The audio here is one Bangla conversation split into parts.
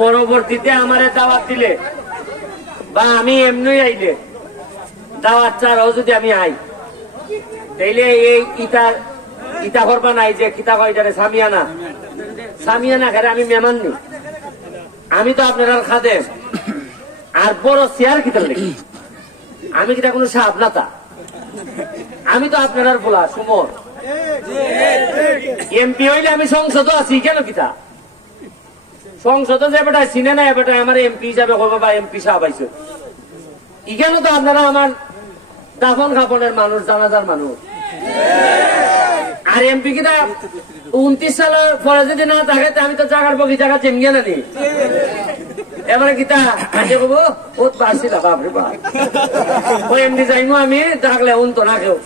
পরবর্তীতে আমারে দাওয়াত দিলে বা আমি এমনি আইলে দাওয়াত ছাড়াও যদি আমি আই তাইলে এই ইটা করবা নাই যে কিতা কয়টারে সামিয়ানা খেলে আমি মেহমান নি। আমি তো আপনার খাদেম আর বড় চেয়ার কিতার লেগে আমি কিটা কোনো সাপ না তা আমি তো আপনার বলা সুমন এমপি হইলে আমি সংসদও আছি কেন কিতা সংসদে যে বেটা চিনে না বেটা আমার এমপি হিসাবে কবে বা এমপি সাহেব আইছে ইকেন তো আপনারা আমার দাফন খাপনের মানুষ জানাজার মানুষ আর এমপি কিটা 29 সালের পরে যদি না থাকে আমি তো জাগার বগি জায়গা চেমগিয়ে নানি এবারে কিতা আজকে কবো ও পারছি না বাপরে বাপ ও এমনি যাইমো আমি ডাকলে উনতো না কেউ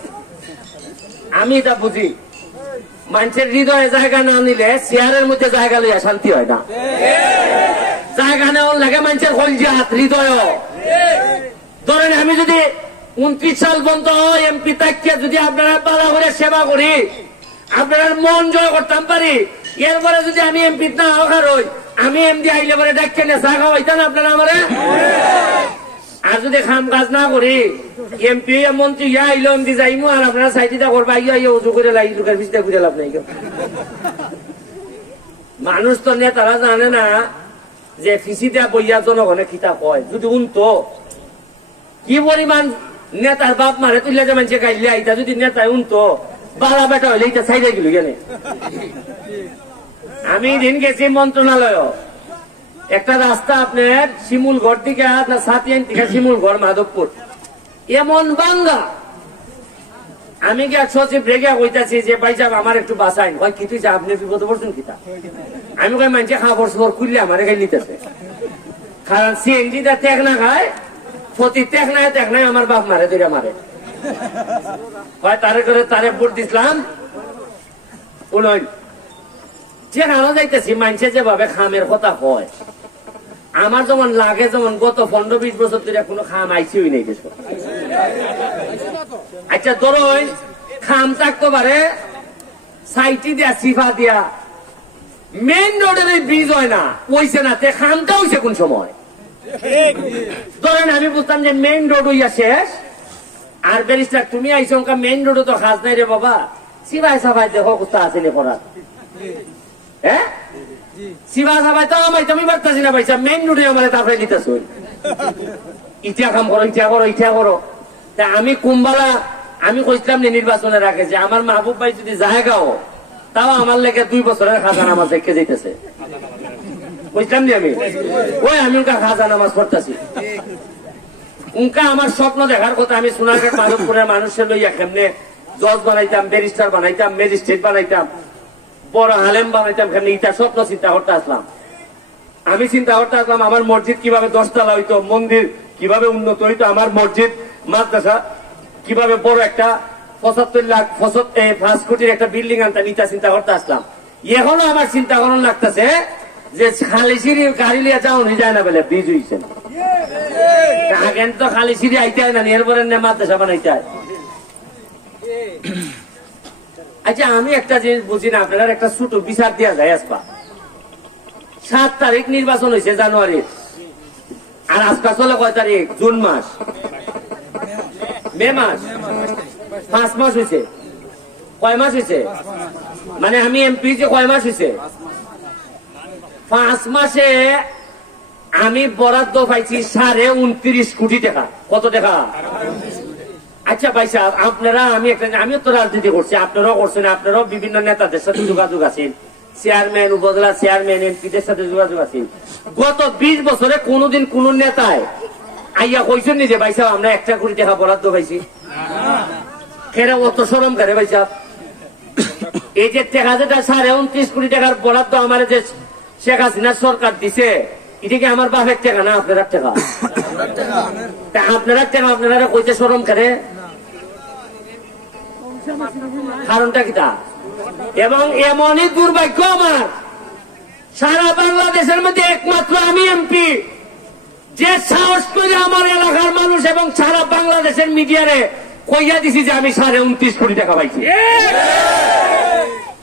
আমি এটা বুঝি মানুষের হৃদয়ে জায়গা না নিলে চেয়ারের মধ্যে জায়গা লইয়া শান্তি হয় না জায়গা নেওয়ার লাগে মানুষের কলজাত হৃদয় ধরেন আমি যদি 29 সাল পর্যন্ত এমপি তাকিয়ে যদি আপনারা পালা করে সেবা করি আপনার মন জয় করতাম পারি এরপরে যদি আমি এমপি না আওয়ার হই আমি এমডি আইলে পরে ডাক্তার না চা খাওয়াইতেন আপনারা আমারে আর যদি খাম কাজ না করি এমপি মন্ত্রী আইলো এমডি যাইমু আর আপনারা সাইটিটা করবা ইয়ে উজু করে লাই লোকের পিছনে ঘুরে লাভ নাই মানুষ তো নেতারা জানে না যে ফিসিতে বইয়া জনগণে খিতা কয় যদি উনতো কি পরিমাণ নেতার বাপ মারে তুললে যে মানুষে গাইলে আইতা যদি নেতায় উনতো বালা বেটা হইলে এটা সাইডে গেল কেনে আমি দিন গেছি মন্ত্রণালয় একটা রাস্তা আপনার শিমুল ঘর থেকে আপনার সাতিয়ান থেকে শিমুল ঘর মাধবপুর এমন বাঙ্গা আমি কি সচিব রেগে কইতাছি যে ভাই সাহেব আমার একটু বাঁচাইন হয় কি তুই আপনি বিপদ পড়ছেন কিতা আমি কই মানুষে খাবার সবর খুললে আমার খাই নিতেছে কারণ সিএনজিটা ত্যাগ না খায় প্রতি ত্যাগ নাই আমার বাপ মারে দুইটা মারে হয় তারে করে তারে ভোট দিছিলাম যে খানো যাইতেছি মানুষে যেভাবে খামের কথা হয় আমার যেমন লাগে যেমন গত 15-20 বছর ধরে কোনো খাম আইসিই নেই দেশ আচ্ছা ধরো খাম থাকতে পারে সাইটি দিয়া সিফা দিয়া মেইন রোডের ব্রিজ হয় না ওইছে না তে খামটা হইছে কোন সময় ধরেন আমি বুঝতাম যে মেইন রোড হইয়া শেষ আর ব্যারিস্টার তুমি আইসো মেইন রোডে তো খাস নাই রে বাবা সিফাই সাফাই দেখো কোথায় আছে করার হ্যাঁ সিফা সাফাই তো আমায় তুমি পারতাছি না ভাইসা মেইন রোডে আমার তারপরে নিতেছ ইটা কাম করো ইটা করো তা আমি কুম্বালা আমি কইছিলাম নির্বাচনের আগে যে আমার মাহবুব ভাই যদি জায়গাও তাও আমার লেগে 2 বছরের খাজা নামাজ দেখে যাইতেছে বুঝলাম নি আমি ওই আমি উনকা খাজা নামাজ পড়তেছি উনকা আমার স্বপ্ন দেখার কথা আমি সোনারঘাট মাধবপুরের মানুষের লইয়া কেমনে জজ বানাইতাম ব্যারিস্টার বানাইতাম ম্যাজিস্ট্রেট বানাইতাম বড় আলেম বানাইতাম কেমনে ইটা স্বপ্ন চিন্তা করতে আসলাম আমি চিন্তা করতে আসলাম আমার মসজিদ কিভাবে 10 তলা হইতো মন্দির কিভাবে উন্নত হইতো আমার মসজিদ মাদ্রাসা কিভাবে বড় একটা 75 লাখ 5 কোটির একটা বিল্ডিং আনতাম ইটা চিন্তা করতে আসলাম এখনো আমার চিন্তা করণ লাগতেছে যে খালি সিঁড়ি গাড়ি লিয়ে যাও নি যায় না বলে ব্রিজ হইছে আগে তো খালি সিঁড়ি আইতে হয় না এরপরে মাদ্রাসা বানাইতে হয় আচ্ছা আমি একটা জিনিস বুঝি না আপনার একটা ছোট বিচার দেওয়া যায় আসপা 7 তারিখ নির্বাচন হয়েছে জানুয়ারির আর আজকা চলে কয় তারিখ জুন মাস মে মাস 5 মাস হয়েছে কয় মাস হয়েছে মানে আমি এমপি যে কয় মাস হয়েছে 5 মাসে আমি বরাদ্দ পাইছি 29.5 কোটি টাকা কত টাকা আচ্ছা ভাই সাহেব আপনারা আমিও তো রাজনীতি করছি আপনারাও করছেন আপনারাও বিভিন্ন নেতাদের সাথে যোগাযোগ আছেন চেয়ারম্যান উপজেলা চেয়ারম্যান এমপিদের সাথে যোগাযোগ আছেন গত 20 বছরে কোনদিন কোন নেতায় আইয়া কইছেন নি যে ভাই সাহেব আমরা 1 কোটি টাকা বরাদ্দ পাইছি খেরা অত শরম করে ভাই সাহেব এই যে টাকা যেটা 29.5 কোটি টাকার বরাদ্দ আমার যে শেখ হাসিনা সরকার দিছে এটা কি আমার বাপের টাকা না আপনার টাকা আপনার টাকা আপনারা কইতে শরম করে কারণটা কি তা এবং এমনই দুর্ভাগ্য আমার সারা বাংলাদেশের মধ্যে একমাত্র আমি এমপি যে সাহস করে আমার এলাকার মানুষ এবং সারা বাংলাদেশের মিডিয়ারে কইয়া দিছি যে আমি 29.5 কোটি টাকা পাইছি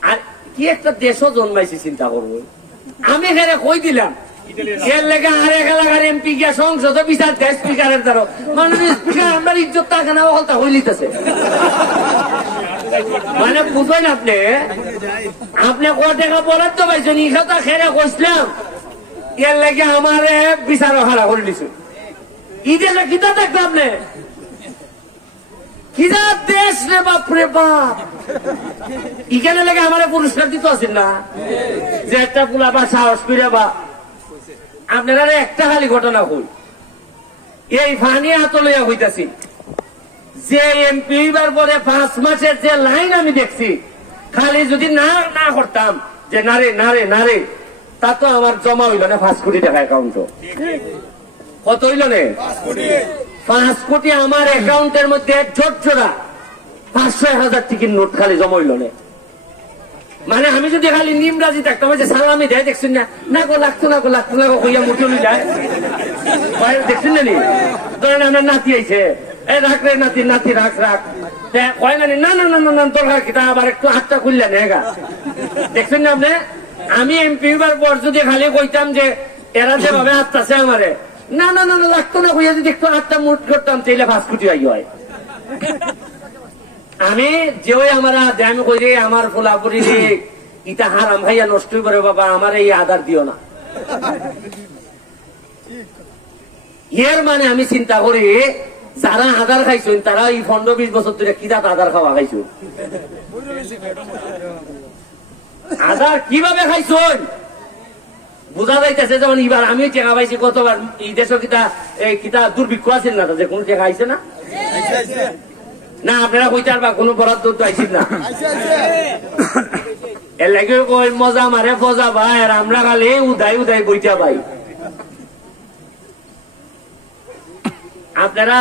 আর কি একটা দেশও জন্মাইছি চিন্তা করবো আমি এখানে কই দিলাম এর লেগে আরেক এলাকার এমপি গিয়া সংসদ বিচার দেয় স্পিকারের দ্বারা মাননীয় স্পিকার আমার ইজ্জত টাকা না হলতা হইলিতেছে মানে বুঝবেন আপনি আপনি কত টাকা বরাদ্দ পাইছেন ইসাতা খেরা কইছিলাম এর লেগে আমার বিচার হারা করে দিছে ঈদের কিতা দেখবেন আপনি কিরা দেশ রে বাপরে বাপ এখানে লেগে আমার পুরস্কার দিতে আছেন না যে একটা পোলা বা সাহস করে বা আপনারা একটা খালি ঘটনা হই এই ফানি হাত লইয়া হইতাছি যে এমপি হইবার পরে 5 মাসের যে লাইন আমি দেখছি খালি যদি না করতাম যে নারে তা তো আমার জমা হইল না 5 কোটি টাকা অ্যাকাউন্ট কত হইল না 5 কোটি আমার অ্যাকাউন্টের মধ্যে জোড়া 500,000 টিকিট নোট খালি জমা হইল না মানে আমি যদি খালি নিমরাজি থাকতাম যে সালামি দেয় দেখছেন না গো লাগতো না গো কইয়া মুঠে যায় দেখছেন না নি ধরেন আমার নাতি আইছে রাখ রে নাতি রাখ কয় না দরকার কি তা আবার একটু হাতটা খুললে নেগা দেখছেন না আপনি আমি এমপি হইবার পর যদি খালি কইতাম যে এরা যেভাবে হাতটাছে আমারে না লাগতো না কইয়া যদি একটু হাতটা মুঠ করতাম তাইলে 5 কোটি হয় আমি যে আমার আমি কই রে আমার ফুলাপুরি ইটা হারাম ভাইয়া নষ্ট করে বাবা আমার এই আধার দিও না এর মানে আমি চিন্তা করি যারা আধার খাইছেন তারা এই 15-20 বছর ধরে কিরা আধার খাওয়া খাইছেন আধার কিভাবে খাইছেন বোঝা যাইতেছে যেমন এবার আমি টেকা পাইছি কতবার এই দেশ কিতা দুর্ভিক্ষ আছেন না যে কোন টেকা আইছে না আপনারা কইতার বা কোনো বরাদ্দ তো আইসিন না এর লাগে কই মজা মারে ফজা ভাই আর আমরা খালি উদাই বইটা ভাই আপনারা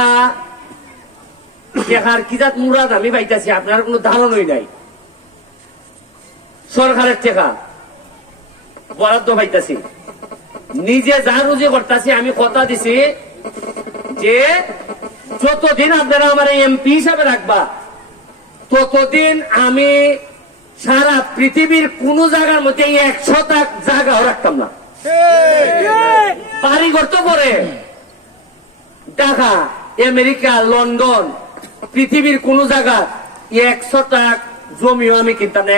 টেকার কিজাত মুরাদ আমি পাইতাছি আপনার কোনো ধারণই নাই সরকারের টেকা বরাদ্দ পাইতাছি নিজে যা রুজি করতেছি আমি কথা দিছি যে যতদিন আপনারা আমার এমপি হিসাবে রাখবা ততদিন আমি সারা পৃথিবীর কোন জায়গার মধ্যে 100 জায়গাও রাখতাম না বাড়িঘর তো পরে ঢাকা আমেরিকা লন্ডন পৃথিবীর কোন জায়গা 100 জমিও আমি কিনতাম না